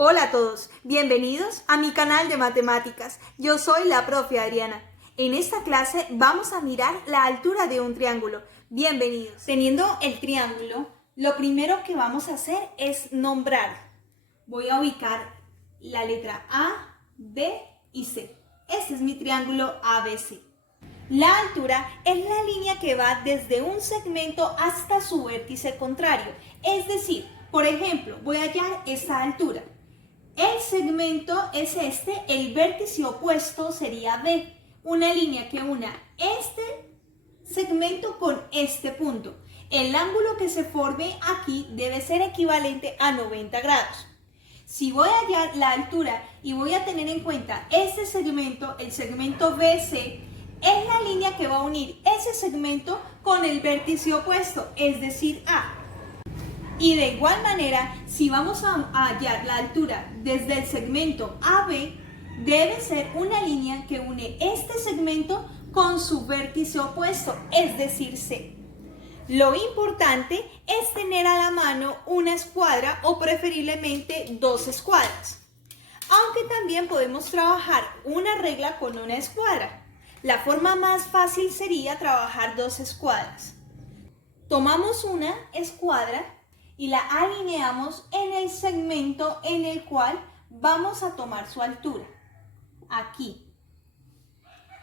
Hola a todos, bienvenidos a mi canal de matemáticas. Yo soy la profe Adriana. En esta clase vamos a mirar la altura de un triángulo. Bienvenidos. Teniendo el triángulo, lo primero que vamos a hacer es nombrar. Voy a ubicar la letra A, B y C. Este es mi triángulo ABC. La altura es la línea que va desde un segmento hasta su vértice contrario. Es decir, por ejemplo, voy a hallar esta altura. El segmento es este, el vértice opuesto sería B, una línea que una este segmento con este punto. El ángulo que se forme aquí debe ser equivalente a 90 grados. Si voy a hallar la altura y voy a tener en cuenta este segmento, el segmento BC, es la línea que va a unir ese segmento con el vértice opuesto, es decir, A. Y de igual manera, si vamos a hallar la altura desde el segmento AB, debe ser una línea que une este segmento con su vértice opuesto, es decir, C. Lo importante es tener a la mano una escuadra o preferiblemente dos escuadras. Aunque también podemos trabajar una regla con una escuadra. La forma más fácil sería trabajar dos escuadras. Tomamos una escuadra y la alineamos en el segmento en el cual vamos a tomar su altura. Aquí.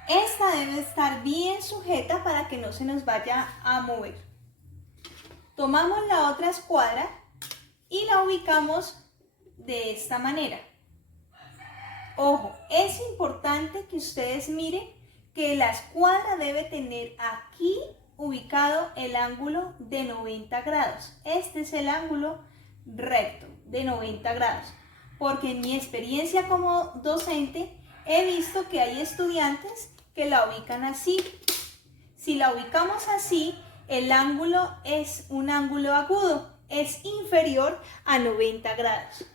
Esta debe estar bien sujeta para que no se nos vaya a mover. Tomamos la otra escuadra y la ubicamos de esta manera. Ojo, es importante que ustedes miren que la escuadra debe tener aquí ubicado el ángulo de 90 grados. Este es el ángulo recto de 90 grados. Porque en mi experiencia como docente he visto que hay estudiantes que la ubican así. Si la ubicamos así, el ángulo es un ángulo agudo, es inferior a 90 grados.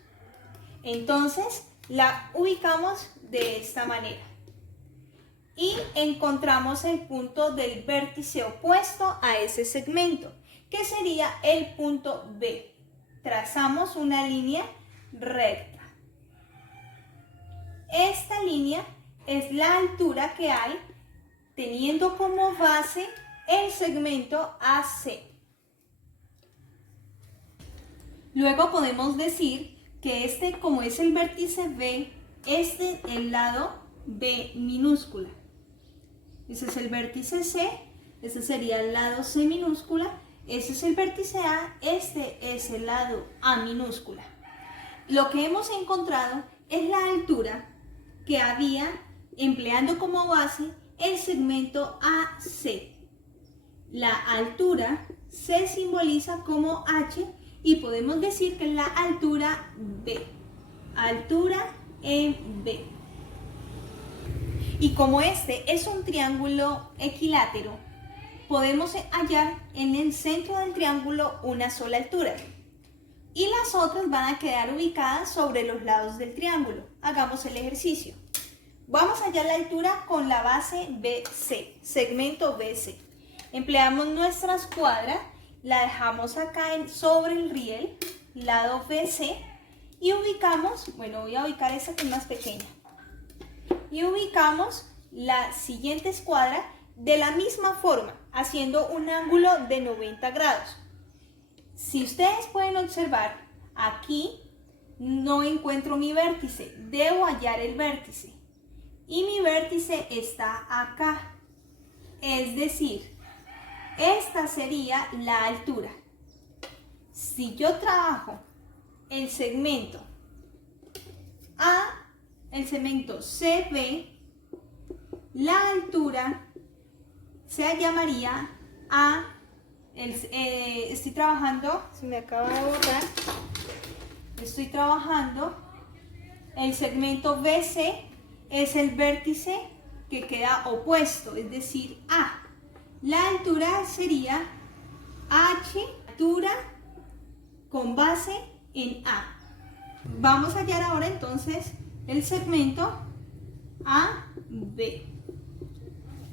Entonces la ubicamos de esta manera. Y encontramos el punto del vértice opuesto a ese segmento, que sería el punto B. Trazamos una línea recta. Esta línea es la altura que hay teniendo como base el segmento AC. Luego podemos decir que este, como es el vértice B, este es el lado B minúscula. Ese es el vértice C, este sería el lado C minúscula, ese es el vértice A, este es el lado A minúscula. Lo que hemos encontrado es la altura que había empleando como base el segmento AC. La altura se simboliza como H y podemos decir que es la altura B. Altura en B. Y como este es un triángulo equilátero, podemos hallar en el centro del triángulo una sola altura. Y las otras van a quedar ubicadas sobre los lados del triángulo. Hagamos el ejercicio. Vamos a hallar la altura con la base BC, segmento BC. Empleamos nuestra escuadra, la dejamos acá sobre el riel, lado BC, y ubicamos, bueno, voy a ubicar esta que es más pequeña. Y ubicamos la siguiente escuadra de la misma forma, haciendo un ángulo de 90 grados. Si ustedes pueden observar, aquí no encuentro mi vértice, debo hallar el vértice. Y mi vértice está acá. Es decir, esta sería la altura. Si yo trabajo el segmento A, el segmento CB, la altura se llamaría A, estoy trabajando, se me acaba de botar, estoy trabajando el segmento BC, es el vértice que queda opuesto, es decir, A. La altura sería H, altura con base en A. Vamos a hallar ahora entonces el segmento AB,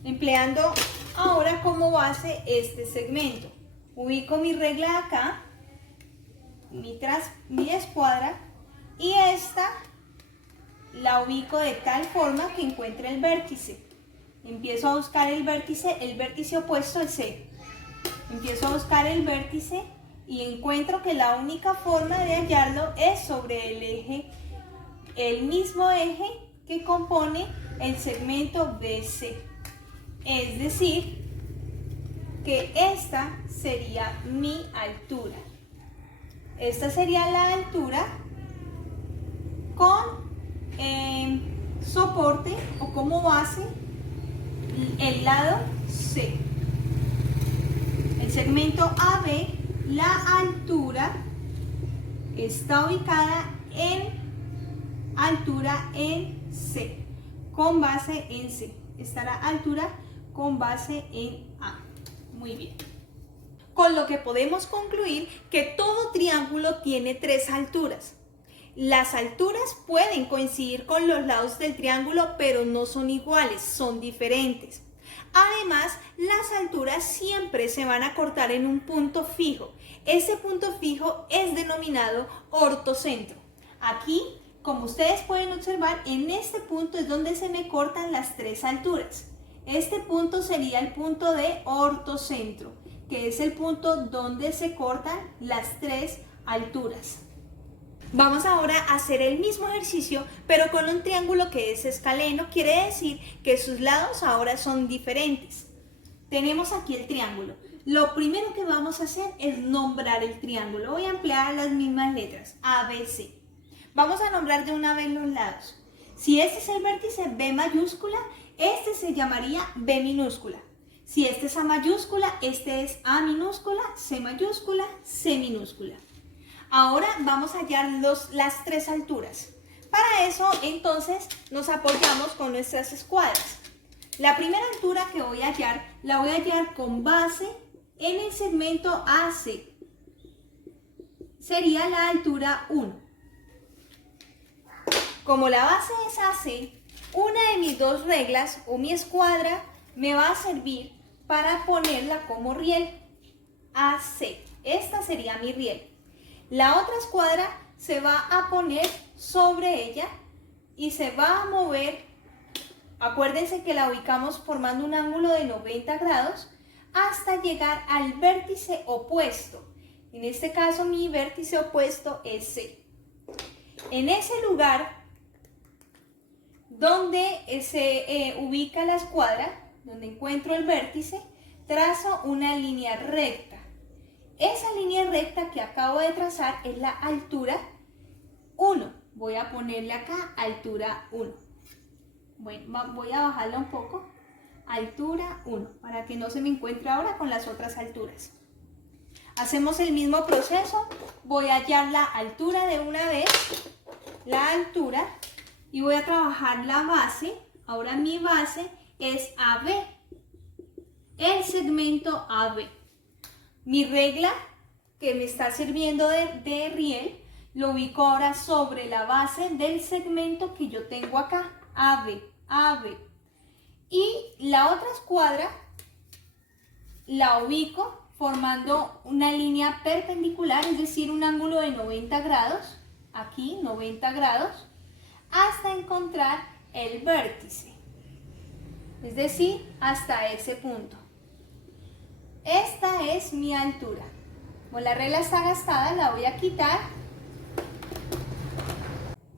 empleando ahora como base este segmento. Ubico mi regla acá, mi escuadra, y es la ubico de tal forma que encuentre el vértice. Empiezo a buscar el vértice opuesto al C. Empiezo a buscar el vértice y encuentro que la única forma de hallarlo es sobre el eje, el mismo eje que compone el segmento BC. Es decir, que esta sería mi altura. Esta sería la altura con soporte o como base el lado C. El segmento AB, la altura está ubicada en altura en C, con base en C. Está la altura con base en A. Muy bien. Con lo que podemos concluir que todo triángulo tiene tres alturas. Las alturas pueden coincidir con los lados del triángulo, pero no son iguales, son diferentes. Además, las alturas siempre se van a cortar en un punto fijo. Ese punto fijo es denominado ortocentro. Aquí, como ustedes pueden observar, en este punto es donde se me cortan las tres alturas. Este punto sería el punto de ortocentro, que es el punto donde se cortan las tres alturas. Vamos ahora a hacer el mismo ejercicio, pero con un triángulo que es escaleno, quiere decir que sus lados ahora son diferentes. Tenemos aquí el triángulo. Lo primero que vamos a hacer es nombrar el triángulo. Voy a emplear las mismas letras, A, B, C. Vamos a nombrar de una vez los lados. Si este es el vértice B mayúscula, este se llamaría B minúscula. Si este es A mayúscula, este es A minúscula, C mayúscula, C minúscula. Ahora vamos a hallar las tres alturas. Para eso, entonces, nos apoyamos con nuestras escuadras. La primera altura que voy a hallar, la voy a hallar con base en el segmento AC. Sería la altura 1. Como la base es AC, una de mis dos reglas o mi escuadra me va a servir para ponerla como riel. AC. Esta sería mi riel. La otra escuadra se va a poner sobre ella y se va a mover. Acuérdense que la ubicamos formando un ángulo de 90 grados hasta llegar al vértice opuesto. En este caso mi vértice opuesto es C. En ese lugar donde se ubica la escuadra, donde encuentro el vértice, trazo una línea recta. Esa línea recta que acabo de trazar es la altura 1. Voy a ponerle acá altura 1. Bueno, voy a bajarla un poco. Altura 1, para que no se me encuentre ahora con las otras alturas. Hacemos el mismo proceso. Voy a hallar la altura de una vez, la altura, y voy a trabajar la base. Ahora mi base es AB, el segmento AB. Mi regla que me está sirviendo de riel, lo ubico ahora sobre la base del segmento que yo tengo acá, AB, AB. Y la otra escuadra la ubico formando una línea perpendicular, es decir, un ángulo de 90 grados, aquí 90 grados, hasta encontrar el vértice, es decir, hasta ese punto. Esta es mi altura. Como la regla está gastada, la voy a quitar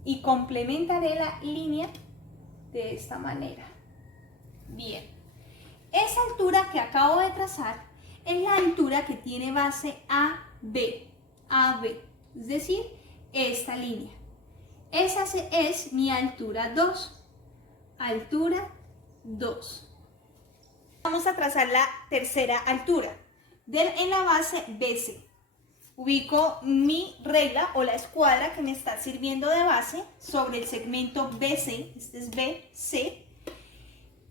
y complementaré la línea de esta manera. Bien, esa altura que acabo de trazar es la altura que tiene base AB, AB, es decir, esta línea. Esa es mi altura 2, altura 2. Vamos a trazar la tercera altura. En la base BC, ubico mi regla o la escuadra que me está sirviendo de base sobre el segmento BC, este es BC,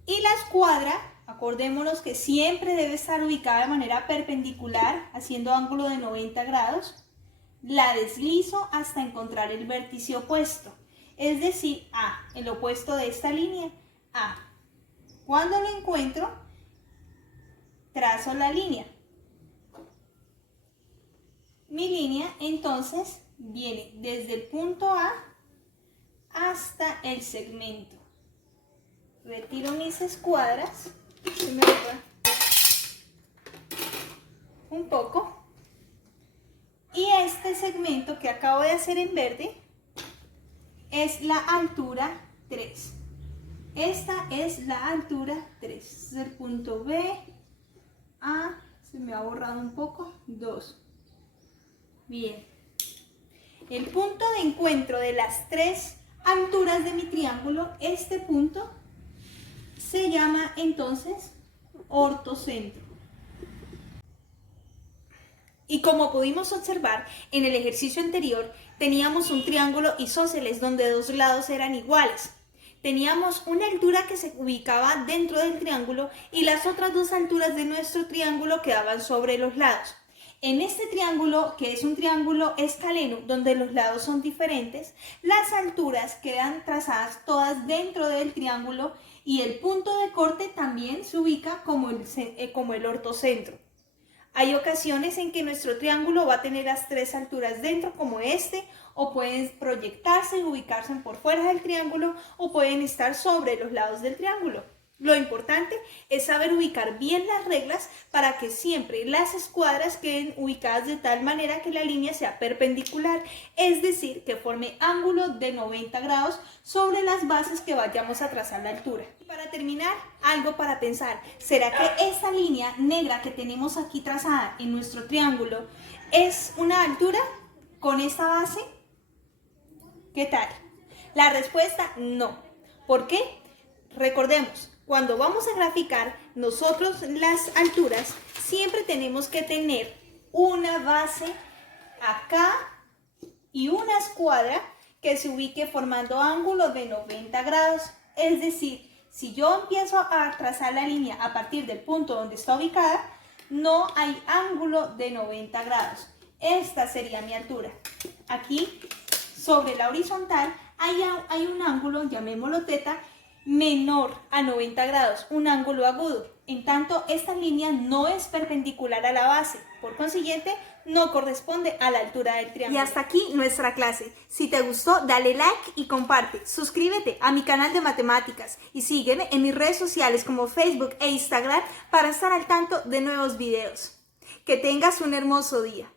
y la escuadra, acordémonos que siempre debe estar ubicada de manera perpendicular, haciendo ángulo de 90 grados, la deslizo hasta encontrar el vértice opuesto, es decir, A, el opuesto de esta línea, A. Cuando lo encuentro, trazo la línea. Mi línea entonces viene desde el punto A hasta el segmento. Retiro mis escuadras, se me va un poco, y este segmento que acabo de hacer en verde es la altura 3. Esta es la altura 3. Es el punto B, A, se me ha borrado un poco, 2. Bien. El punto de encuentro de las 3 alturas de mi triángulo, este punto se llama entonces ortocentro. Y como pudimos observar en el ejercicio anterior, teníamos un triángulo isósceles donde dos lados eran iguales. Teníamos una altura que se ubicaba dentro del triángulo y las otras dos alturas de nuestro triángulo quedaban sobre los lados. En este triángulo, que es un triángulo escaleno, donde los lados son diferentes, las alturas quedan trazadas todas dentro del triángulo y el punto de corte también se ubica como el ortocentro. Hay ocasiones en que nuestro triángulo va a tener las 3 alturas dentro, como este, o pueden proyectarse y ubicarse por fuera del triángulo, o pueden estar sobre los lados del triángulo. Lo importante es saber ubicar bien las reglas para que siempre las escuadras queden ubicadas de tal manera que la línea sea perpendicular, es decir, que forme ángulo de 90 grados sobre las bases que vayamos a trazar la altura. Y para terminar, algo para pensar, ¿será que esta línea negra que tenemos aquí trazada en nuestro triángulo es una altura con esta base? ¿Qué tal? La respuesta no. ¿Por qué? Recordemos, cuando vamos a graficar nosotros las alturas, siempre tenemos que tener una base acá y una escuadra que se ubique formando ángulos de 90 grados. Es decir, si yo empiezo a trazar la línea a partir del punto donde está ubicada, no hay ángulo de 90 grados. Esta sería mi altura. Aquí, sobre la horizontal, hay un ángulo, llamémoslo teta, menor a 90 grados, un ángulo agudo. En tanto, esta línea no es perpendicular a la base, por consiguiente, no corresponde a la altura del triángulo. Y hasta aquí nuestra clase. Si te gustó, dale like y comparte. Suscríbete a mi canal de matemáticas y sígueme en mis redes sociales como Facebook e Instagram para estar al tanto de nuevos videos. Que tengas un hermoso día.